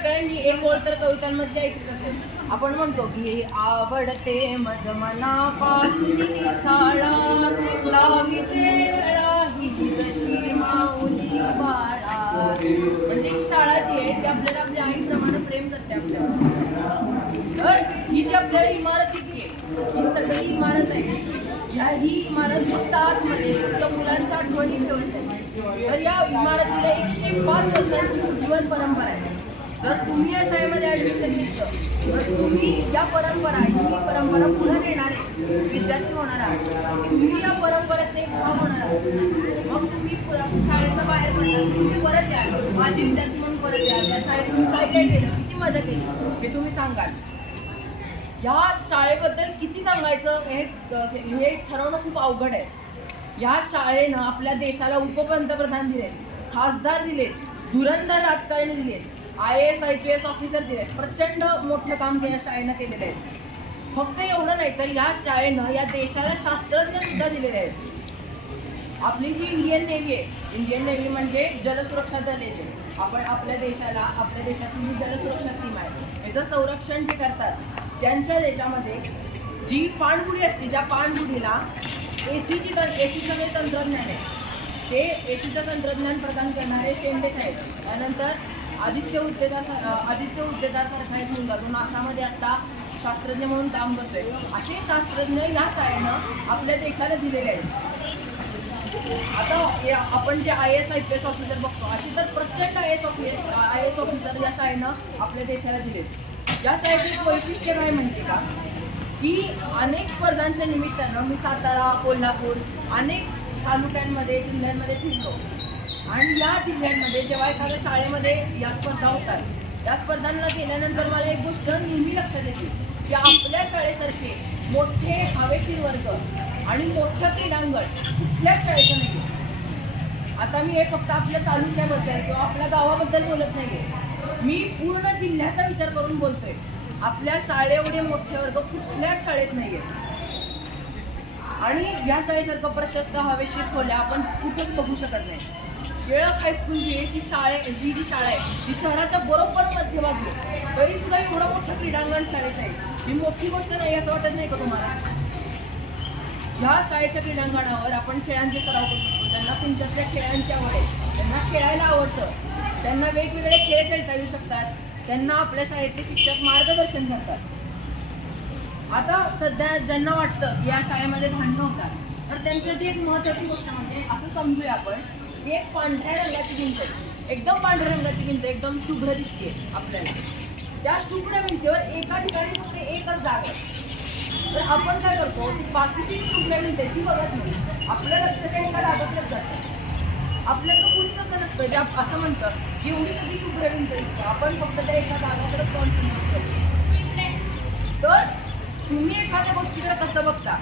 सगळ्यांनी एक ओळ तर कवितांमध्ये ऐकत असेल. आपण म्हणतो की आवडते मज मनापासून शाळा लाविते ही जशी माऊली बाळा. म्हणजे ही शाळा जी आहे ती आपल्याला आपल्या आईप्रमाणे प्रेम करते आपल्याला. तर ही जी आपल्याला इमारत दिसते ही सगळी इमारत आहे. ही इमारत फक्त आतमध्ये फक्त मुलांच्या आठवणी ठेवत आहे. तर या इमारतीला 105 वर्षांची उज्ज्वल परंपरा आहे. जर तुम्ही या शाळेमध्ये ऍडमिशन घेतलं तर तुम्ही या परंपरा ही परंपरा पुढे नेणारे विद्यार्थी होणार आहात. तुम्ही या परंपरेत एक भाग होणार आहात. मग तुम्ही शाळेच्या बाहेर पडता तुम्ही परत याल माझी विद्यार्थी म्हणून परत याल. या शाळेत तुम्ही काय काय केलं किती मजा केली हे तुम्ही सांगाल. या शाळेबद्दल किती सांगायचं हे ठरवणं खूप अवघड आहे. या शाळेनं आपल्या देशाला उपपंतप्रधान दिले, खासदार दिले, धुरंधर राजकारणी दिले, IAS IPS ऑफिसर दिले. प्रचंड मोठं काम या शाळेनं केलेलं आहे. फक्त एवढं नाही तर या शाळेनं या देशाला शास्त्रज्ञ सुद्धा दिलेले आहेत. आपली जी इंडियन नेव्ही आहे, इंडियन नेव्ही म्हणजे जलसुरक्षा दल आहे. आपण आपल्या देशातील जी जलसुरक्षा सीमा आहे याचं संरक्षण जे करतात त्यांच्या देशामध्ये जी पाणबुडी असते त्या पाणबुडीला एसीचं जे तंत्रज्ञान आहे ते एसीचं तंत्रज्ञान प्रदान करणारे शेंडेच आहेत. त्यानंतर आदित्य उद्देदारसारखा एक मुलगा जो नासामध्ये आता शास्त्रज्ञ म्हणून काम करतोय. असे शास्त्रज्ञ या शाळेनं आपल्या देशाला दिलेले आहेत. आता आपण जे IAS IPS ऑफिसर बघतो अशी तर प्रचंड IAS ऑफिसर या शाळेनं आपल्या देशाला दिले. या शाळेचे वैशिष्ट्य काय माहिती का की अनेक स्पर्धांच्या निमित्तानं मी सातारा, कोल्हापूर अनेक तालुक्यांमध्ये जिल्ह्यांमध्ये फिरलो. आणि या जिल्ह्यांमध्ये जेव्हा एखाद्या शाळेमध्ये या स्पर्धा होतात या स्पर्धांना गेल्यानंतर मला एक गोष्ट नेहमी लक्षात येते की आपल्या शाळेसारखे मोठे हवेशीर वर्ग आणि मोठं क्रीडांगण कुठल्याच शाळेचं नाही आहे. आता मी हे फक्त आपल्या तालुक्याबद्दल किंवा आपल्या गावाबद्दल बोलत नाही आहे. मी पूर्ण जिल्ह्याचा विचार करून बोलतोय. आपल्या शाळे एवढे मोठे वर्ग कुठल्याच शाळेत नाही आहेत. आणि या शाळेसारखं प्रशस्त हवेशीर खोल्या आपण कुठंच बघू शकत नाही. टिळक हायस्कूल जी आहे ती जी शाळा आहे ती शहराच्या बरोबर मध्यभागी आहे. तरी सुद्धा एवढं मोठं क्रीडांगण शाळेत आहे. ही मोठी गोष्ट नाही असं वाटत नाही का तुम्हाला? ह्या शाळेच्या क्रीडांगणावर आपण खेळांचे सराव करू शकतो. त्यांना तुमच्यातल्या खेळांची आवड आहे, त्यांना खेळायला आवडतं, त्यांना वेगवेगळे खेळ खेळता येऊ शकतात, त्यांना आपल्या शाळेतले शिक्षक मार्गदर्शन करतात. आता सध्या ज्यांना वाटतं या शाळेमध्ये भांडणं होतात तर त्यांच्यासाठी एक महत्त्वाची गोष्ट म्हणजे असं समजूया आपण की एक पांढऱ्या रंगाची भिंत आहे, एकदम पांढऱ्या रंगाची भिंत एकदम शुभ्र दिसते आपल्याला. त्या शुभ्र भिंतीवर एका ठिकाणी फक्त एकच जागा आहे. तर आपण काय करतो की बाकीची शुभ्र भिंत आहे ती बघत नाही. आपलं लक्ष त्या एका जागाकडे जातं. आपल्याकडं कुणीच असं नसतं जे असं म्हणतं की एवढी सगळी शुभ्र भिंत दिसतं आपण फक्त त्या एका जागाकडे कॉन्सन्ट्रेट करतो. तर तुम्ही एखाद्या गोष्टीकडे कसं बघता?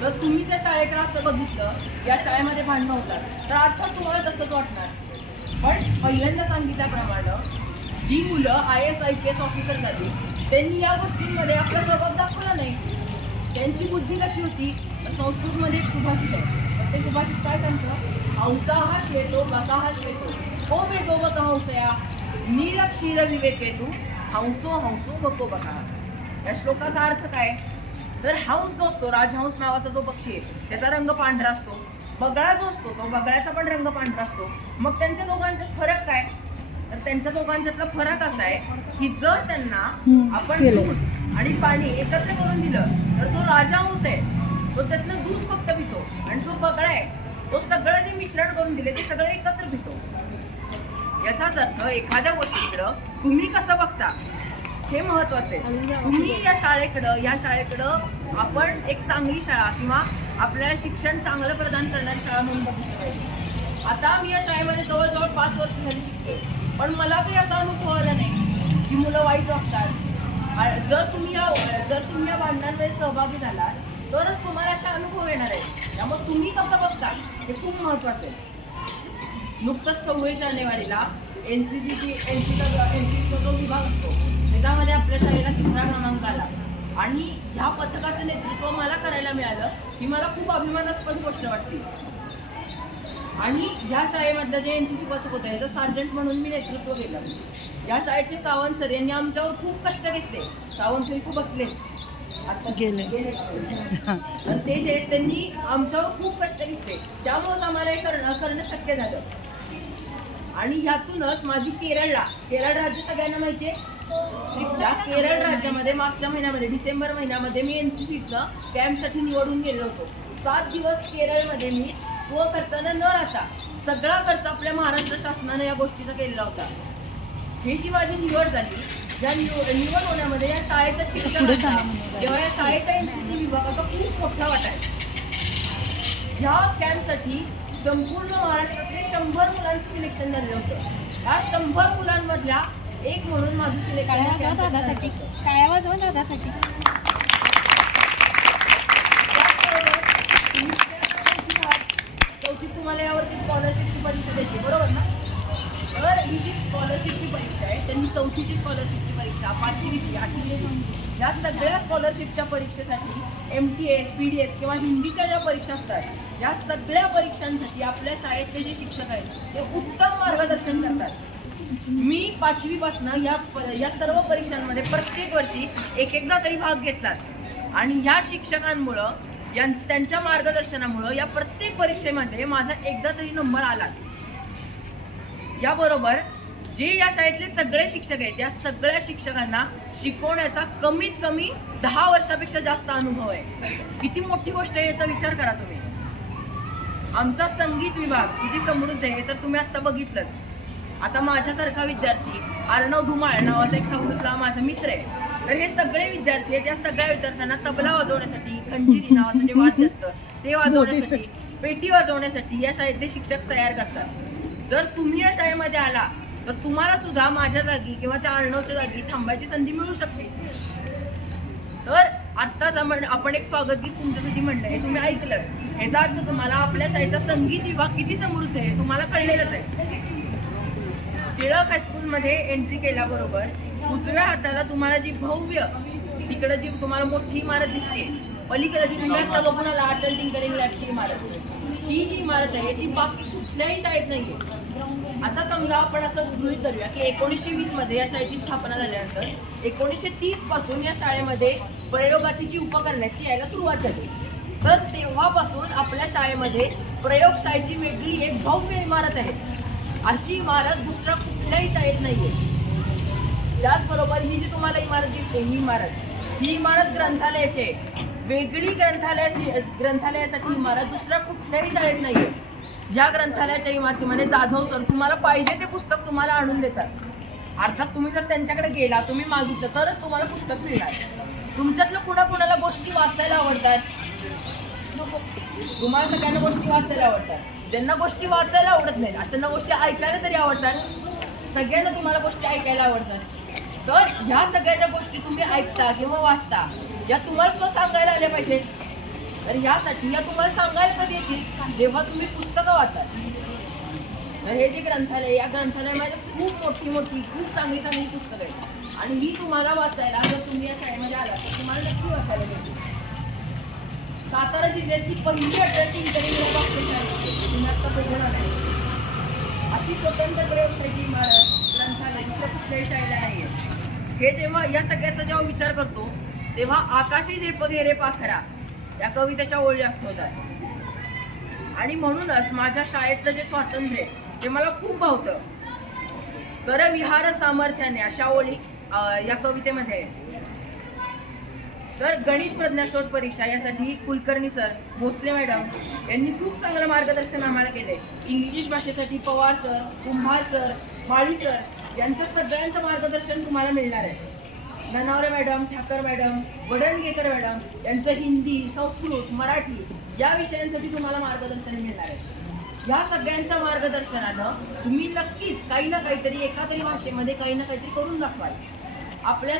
जर तुम्ही त्या शाळेकडे असं बघितलं या शाळेमध्ये भांडणं होतात तर अर्थात तुम्हाला तसंच वाटणार. पण पहिल्यांदा सांगितल्याप्रमाणे जी मुलं IAS IPS ऑफिसर झाली त्यांनी या गोष्टींमध्ये आपला जबाब दाखवला नाही. त्यांची बुद्धी कशी होती? संस्कृतमध्ये एक सुभाषित आहे. ते सुभाषित काय सांगतं? हंसा हा श्वेतो बका हा श्वेतो को वेदो बका हंसया नीर क्षीर विवेकेतू हंसो हंसो बको बका. या श्लोकाचा अर्थ काय? तर हंस जो असतो राजहंस नावाचा जो पक्षी आहे त्याचा रंग पांढरा असतो. बगळा जो असतो तो बगळ्याचा पण रंग पांढरा असतो. मग त्यांच्या दोघांच्यात फरक काय? तर त्यांच्या दोघांच्यातला फरक असा आहे की जर त्यांना आपण दूध आणि पाणी एकत्र करून दिलं तर जो राजहंस आहे तो त्यातलं दूध फक्त पितो आणि जो बगळा आहे तो सगळं जे मिश्रण करून दिले ते सगळं एकत्र पितो. याचाच अर्थ एखाद्या गोष्टीकडं तुम्ही कसं बघता हे महत्वाचं आहे. तुम्ही या शाळेकडं आपण एक चांगली शाळा किंवा आपल्याला शिक्षण चांगलं प्रदान करणारी शाळा म्हणून बघितलं पाहिजे. आता मी या शाळेमध्ये जवळजवळ 5 वर्ष झाली शिकते पण मला काही असा अनुभव आला नाही की मुलं वाईट वागतात. जर तुम्ही या भांडणांमध्ये सहभागी झालात तरच तुम्हाला अशा अनुभव येणार आहे. त्यामुळे तुम्ही कसं बघता हे खूप महत्त्वाचं आहे. नुकतंच 26 जानेवारीला NCCचा जो विभाग असतो त्याच्यामध्ये आपल्या शाळेला 3रा क्रमांक आला आणि ह्या पथकाचं नेतृत्व मला करायला मिळालं ही मला खूप अभिमानास्पद गोष्ट वाटते. आणि ह्या शाळेमधलं जे NCC पथक होतं ह्याचं सार्जंट म्हणून मी नेतृत्व केलं. या शाळेचे सावंत सर यांनी आमच्यावर खूप कष्ट घेतले. सावंत सर खूप बसले आता गेले तर ते जे त्यांनी आमच्यावर खूप कष्ट घेतले, त्यामुळेच आम्हाला हे करणं शक्य झालं. आणि ह्यातूनच माझी केरळ राज्य सगळ्यांना माहिती आहे. त्या केरळ राज्यामध्ये मागच्या महिन्यामध्ये डिसेंबर महिन्यामध्ये मी NCCतनं कॅम्पसाठी निवडून गेलो होतो. 7 दिवस केरळमध्ये मी स्वखर्चानं न राहता सगळा खर्च आपल्या महाराष्ट्र शासनानं या गोष्टीचा केलेला होता. ही जी माझी निवड झाली, या निवड होण्यामध्ये या शाळेचं शिक्षण तेव्हा या शाळेच्या NCC विभागाचा खूप मोठा वाटा आहे. ह्या कॅम्पसाठी संपूर्ण महाराष्ट्रातले 100 मुलांचं सिलेक्शन झालेलं होतं. या 100 मुलांमधल्या एक म्हणून माझं सिलेक्शन दादासाठी. चौथी तुम्हाला यावर्षी स्कॉलरशिपची परीक्षा द्यायची, बरोबर ना? तर ही जी स्कॉलरशिपची परीक्षा आहे, त्यांनी चौथीची स्कॉलरशिपची परीक्षा, 5वीची, 8वीची, या सगळ्या स्कॉलरशिपच्या परीक्षेसाठी MTS, PDS किंवा हिंदीच्या ज्या परीक्षा असतात, या सगळ्या परीक्षांसाठी आपल्या शाळेतले जे शिक्षक आहेत ते उत्तम मार्गदर्शन करतात. मी 5वीपासून या सर्व परीक्षांमध्ये प्रत्येक वर्षी एकदा तरी भाग घेतलाच. आणि ह्या शिक्षकांमुळं त्यांच्या मार्गदर्शनामुळं या प्रत्येक परीक्षेमध्ये माझा एकदा तरी नंबर आलाच. याबरोबर जे या शाळेतले सगळे शिक्षक आहेत, या सगळ्या शिक्षकांना शिकवण्याचा कमीत कमी 10 वर्षापेक्षा जास्त अनुभव आहे. किती मोठी गोष्ट आहे याचा विचार करा तुम्ही. आमचा संगीत विभाग किती समृद्ध आहे तर तुम्ही आत्ता बघितलंच. आता माझ्यासारखा विद्यार्थी अर्णव धुमाळ नावाचा एक सांगलीतला माझा मित्र आहे. तर हे सगळे विद्यार्थी आहेत. या सगळ्या विद्यार्थ्यांना तबला वाजवण्यासाठी, खंजिरी नावाचं जे वाद्य असतं ते वाजवण्यासाठी, पेटी वाजवण्यासाठी या शाळेतले शिक्षक तयार करतात. जर तुम्ही या शाळेमध्ये आला तर तुम्हाला सुद्धा माझ्या जागी किंवा त्या अर्णवच्या जागी थांबायची संधी मिळू शकते. तर आत्ताच आपण एक स्वागत गीत तुमच्यासाठी म्हणलं आहे, तुम्ही ऐकलंच. याचा अर्थ तुम्हाला आपल्या शाळेचा संगीत विभाग किती समृद्ध आहे तुम्हाला कळलेलंच आहे. टिळक हायस्कूलमध्ये एंट्री केल्याबरोबर उजव्या हाताला तुम्हाला जी भव्य तिकडं जी तुम्हाला मोठी इमारत दिसते, पलीकडे जी तुम्ही आता बघून आला अटल टिंकरिंग लॅबची इमारत, ही जी इमारत आहे ती बाकी कुठल्याही शाळेत नाही आहे. आता समजा आपण असं गृहीत धरूया की 1920 मध्ये या शाळेची स्थापना झाल्यानंतर 1930 पासून या शाळेमध्ये प्रयोगाची जी उपकरणं आहेत ती यायला सुरुवात झाली. तर तेव्हापासून आपल्या शाळेमध्ये प्रयोगशाळेची वेगळी एक भव्य इमारत आहे. अशी इमारत दुसऱ्या कुठल्याही शाळेत नाही आहे. त्याचबरोबर ही जी तुम्हाला इमारत दिसते ही इमारत ग्रंथालयाची आहे. वेगळी ग्रंथालयासाठी इमारत दुसऱ्या कुठल्याही शाळेत नाही आहे. या ग्रंथालयाच्या इमारतीमध्ये जाधव सर तुम्हाला पाहिजे ते पुस्तक तुम्हाला आणून देतात. अर्थात तुम्ही जर त्यांच्याकडे गेला, तुम्ही मागितलं तरच तुम्हाला पुस्तक मिळणार. तुमच्यातलं कुणाकुणाला गोष्टी वाचायला आवडतात? तुम्हाला सगळ्यांना गोष्टी वाचायला आवडतात. ज्यांना गोष्टी वाचायला आवडत नाहीत अशांना गोष्टी ऐकायला तरी आवडतात. सगळ्यांना तुम्हाला गोष्टी ऐकायला आवडतात. तर ह्या सगळ्या ज्या गोष्टी तुम्ही ऐकता किंवा वाचता या तुम्हाला सांगायला आल्या पाहिजेत. तर ह्यासाठी या तुम्हाला सांगायला कधी येतील जेव्हा तुम्ही पुस्तकं वाचाल. तर हे जे ग्रंथालय, या ग्रंथालयामध्ये खूप मोठी खूप चांगली पुस्तकं आहेत आणि ही तुम्हाला वाचायला जर तुम्ही या शाळेमध्ये आला तर तुम्हाला नक्की वाचायला मिळतील. सातारा जिल्ह्याची पहिली अटल टिंकरिंग लॅब आपल्या शाळेत तुम्ही आत्ता बघून आलाय. अशी स्वतंत्र प्रयोगशाळेची इमारत ग्रंथालय दुसऱ्या कुठल्याही शाळेला नाही आहे. हे जेव्हा या सगळ्याचा जेव्हा विचार करतो तेव्हा आकाशी झेप घेरे पाखरा या कवितेच्या ओळी आठवतात. आणि म्हणूनच माझ्या शाळेतलं जे स्वातंत्र्य आहे ते मला खूप भावतं. कर विहार सामर्थ्याने अशा ओळी या कवितेमध्ये आहे. तर गणित प्रज्ञाशोध परीक्षा यासाठी कुलकर्णी सर, भोसले मॅडम यांनी खूप चांगलं मार्गदर्शन आम्हाला केलंय. इंग्लिश भाषेसाठी Pawar sir, Kumbhar sir, Mali sir यांचं सगळ्यांचं मार्गदर्शन तुम्हाला मिळणार आहे. Nanaware madam, Thakar madam, Wadangekar madam यांचं हिंदी, संस्कृत, मराठी या विषयांसाठी तुम्हाला मार्गदर्शन मिळणार आहे. या सगळ्यांच्या मार्गदर्शनानं तुम्ही नक्कीच काही ना काहीतरी एका तरी भाषेमध्ये काही ना काहीतरी करून दाखवाल. आपल्या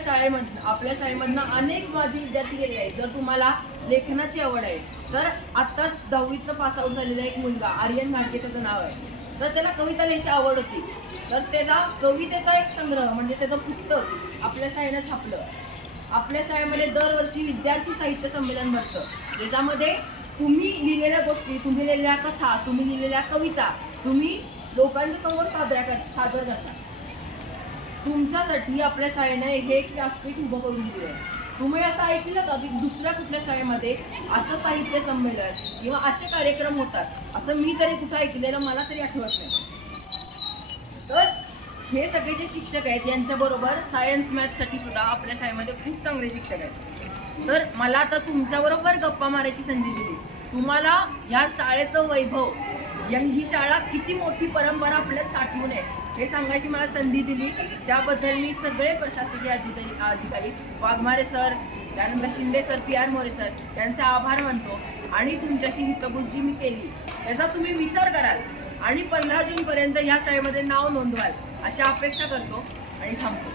शाळेमधनं अनेक माझे विद्यार्थी गेले आहेत. जर तुम्हाला लेखनाची आवड आहे तर आत्ताच 10वीतनं पासआउट झालेला एक मुलगा आर्यन घाटगे त्याचं नाव आहे. तर त्याला कविता लिहायची आवड होती. तर त्याचा कवितेचा एक संग्रह म्हणजे त्याचं पुस्तक आपल्या शाळेनं छापलं. आपल्या शाळेमध्ये दरवर्षी विद्यार्थी साहित्य संमेलन भरतं ज्याच्यामध्ये तुम्ही लिहिलेल्या गोष्टी, तुम्ही लिहिलेल्या कथा, तुम्ही लिहिलेल्या कविता तुम्ही लोकांच्या समोर सादर करता. तुमच्यासाठी आपल्या शाळेने हे एक व्यासपीठ उभं करून दिले आहे. तुम्ही असं ऐकलं का की दुसऱ्या कुठल्या शाळेमध्ये असं साहित्य संमेलन किंवा असे कार्यक्रम होतात? असं मी तरी कुठं ऐकलेलं मला तरी आठवत नाही. तर हे सगळे जे शिक्षक आहेत यांच्याबरोबर सायन्स मॅथ्ससाठी सुद्धा आपल्या शाळेमध्ये खूप चांगले शिक्षक आहेत. तर मला आता तुमच्याबरोबर गप्पा मारायची संधी दिली. तुम्हाला ह्या शाळेचं वैभव, ही शाळा किती मोठी परंपरा आपल्यात साठवून आहे हे सांगायची मला संधी दिली. त्याबद्दल मी सगळे प्रशासकीय अधिकारी वाघमारे सर, त्यानंतर Shinde sir, PR More sir यांचे आभार मानतो. आणि तुमच्याशी हितगुज जी मी केली त्याचा तुम्ही विचार कराल आणि 15 जूनपर्यंत ह्या शाळेमध्ये नाव नोंदवाल अशी अपेक्षा करतो आणि थांबतो.